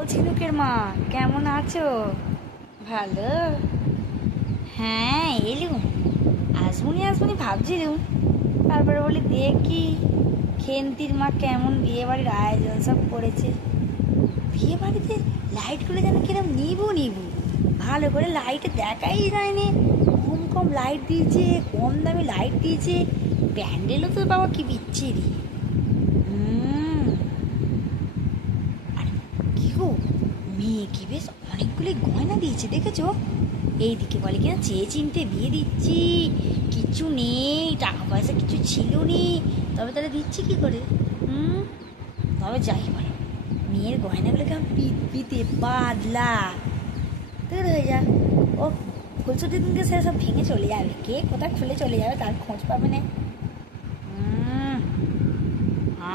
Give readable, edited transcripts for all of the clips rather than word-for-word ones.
ও ঝিনুকের মা, কেমন আছো? ভালো। হ্যাঁ, এলুম। আসবুনি আসবুনি ভাবছিলুম, তারপরে বলি দেখি খেন্তির মা কেমন বিয়ে বাড়ির আয়োজন সব করেছে। বিয়ে বাড়িতে লাইটগুলো যেন কিরম নিবু নিবু, ভালো করে লাইটে দেখাই যায়নি। কম কম লাইট দিয়েছে, কম দামি লাইট দিয়েছে। প্যান্ডেলও তো বাবা কি বিচ্ছিরি। হুম। আর কি গো, মেয়ে কি বেশ অনেকগুলি গয়না দিয়েছে দেখেছো? এইদিকে বলে কিনা চেয়ে চিনতে বিয়ে দিচ্ছি, কিচ্ছু নেই, টাকা পয়সা কিছু ছিল নি, তবে তাহলে দিচ্ছি কি করে? হুম। তবে যাই বলো, মেয়ের গয়নাগুলো কেমন পিত পিতে পাতলা, তোর হয়ে যা। ও ফুলছুটির দিনকে সে সব ভেঙে চলে যাবে, কে কোথায় খুলে চলে যাবে তার খোঁজ পাবে না।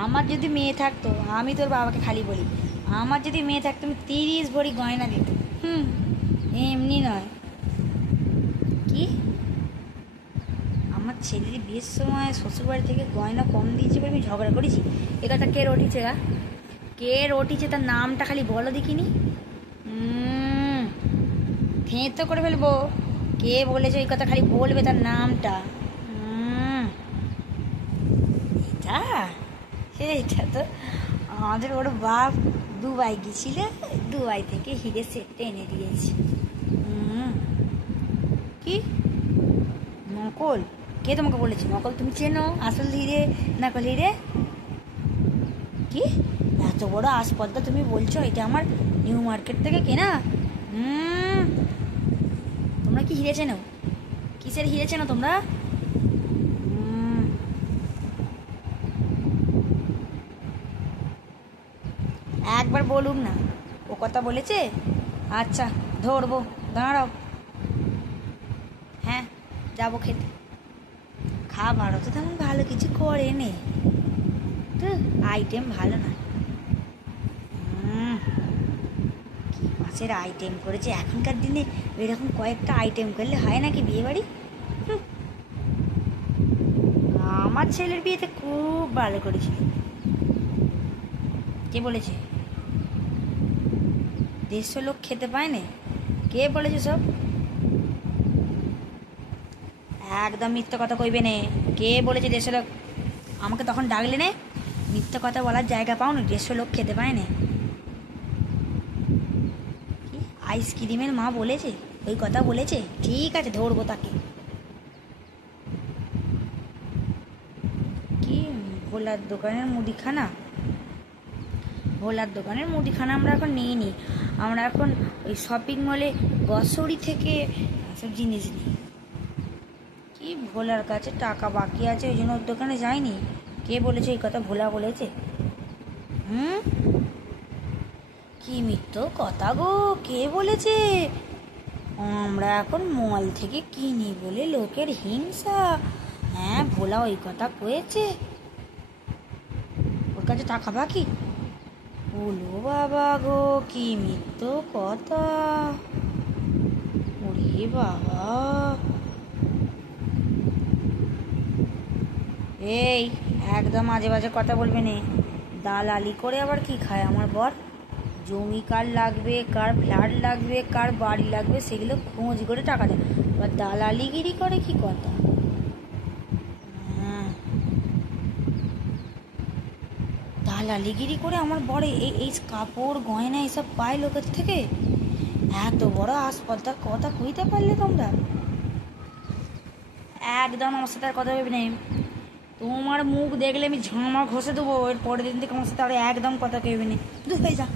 আমার যদি মেয়ে থাকতো, আমি তোর বাবাকে খালি বলি, আমার যদি মেয়ে থাকতো আমি 30 ভরি গয়না দিত। হুম। এমনি নয়। কি, আমার ছেলের বিয়ের সময় শ্বশুরবাড়ি থেকে গয়না কম দিয়েছে বলে আমি ঝগড়া করেছি? এ কথা কে রটিছে গা? কে রটিছে তার নামটা খালি বলো দেখিনি। তো করে ফেলবো। কে বলেছে এই কথা, খালি বলবে তার নামটা। এটা এটা তো আমাদের ওর বাপ দুবাই গেছিল, দুবাই থেকে হিরে সেটটা এনে দিয়েছি। কি, নকল? কে তোমাকে বলেছে নকল? তুমি চেনো আসল হিরে নকল হিরে? কি, এত বড় আসপদ্দা তুমি বলছো এটা আমার নিউ মার্কেট থেকে কেনা? তোমরা কি হিরে চেনো? কিসের হিরে চেনো তোমরা? একবার বলুন না, ও কথা বলেছে? আচ্ছা, ধরবো, দাঁড়াও। হ্যাঁ, যাবো খেতে। খাবারও তো তেমন ভালো কিছু করে নে, তো আইটেম ভালো না। কি মাছের আইটেম করেছে এখনকার দিনে! এরকম কয়েকটা আইটেম করলে হয় নাকি বিয়ে বাড়ি? আমার ছেলের বিয়েতে খুব ভালো করেছিল। কে বলেছে? 150 লোক খেতে পায় না? কে বলেছে সব? একদম মিথ্যে কথা কইবে নে। কে বলেছে 150 লোক? আমাকে তখন ডাকলে নে, মিথ্যে কথা বলার জায়গা পাও না। 150 লোক খেতে পায় না? কি, আইসক্রিমের মা বলেছে? ওই কথা বলেছে? ঠিক আছে, ধরবো তাকে। কি, ভোলার দোকানের মুদিখানা? ভোলার দোকানের মুদিখানা আমরা এখন নিই। আমরা এখন ওই শপিং মলে গ্রসারি থেকে সব জিনিস নিই। কি, ভোলার কাছে টাকা বাকি আছে ওই জন্য ওর দোকানে যায়নি? কে বলেছে এই কথা? ভোলা বলেছে? হুম। কি মিথ্যো কথা গো, কে বলেছে? আমরা এখন মল থেকে কিনি বলে লোকের হিংসা। হ্যাঁ, ভোলা ওই কথা কয়েছে? ওর কাছে টাকা বাকি? বলো বাবা গো, কি মিথ্যো কথা! ওরে বাবা! এই, একদম আজে বাজে কথা বলবে না। দালালি করে আবার কি খায় আমার বর? জমি কার লাগবে, কার ফ্ল্যাট লাগবে, কার বাড়ি লাগবে, সেগুলো খোঁজ করে টাকা দেয়। এবার দালালিগিরি করে কি কথা? হ্যাঁ, দালালিগিরি করে আমার বর এই এই কাপড় গয়না এসব পায় লোকের থেকে। এত বড় আসপদ্দার কথা কইতে পারলে তোমরা? একদম আমার সাথে আর কথা ভেবে নেই। তোমার মুখ দেখলে আমি ঝামা ঘষে দেবো। এর পরের দিন থেকে আমার সাথে আর একদম কথা কেউ নেই। দূর হয়ে যা।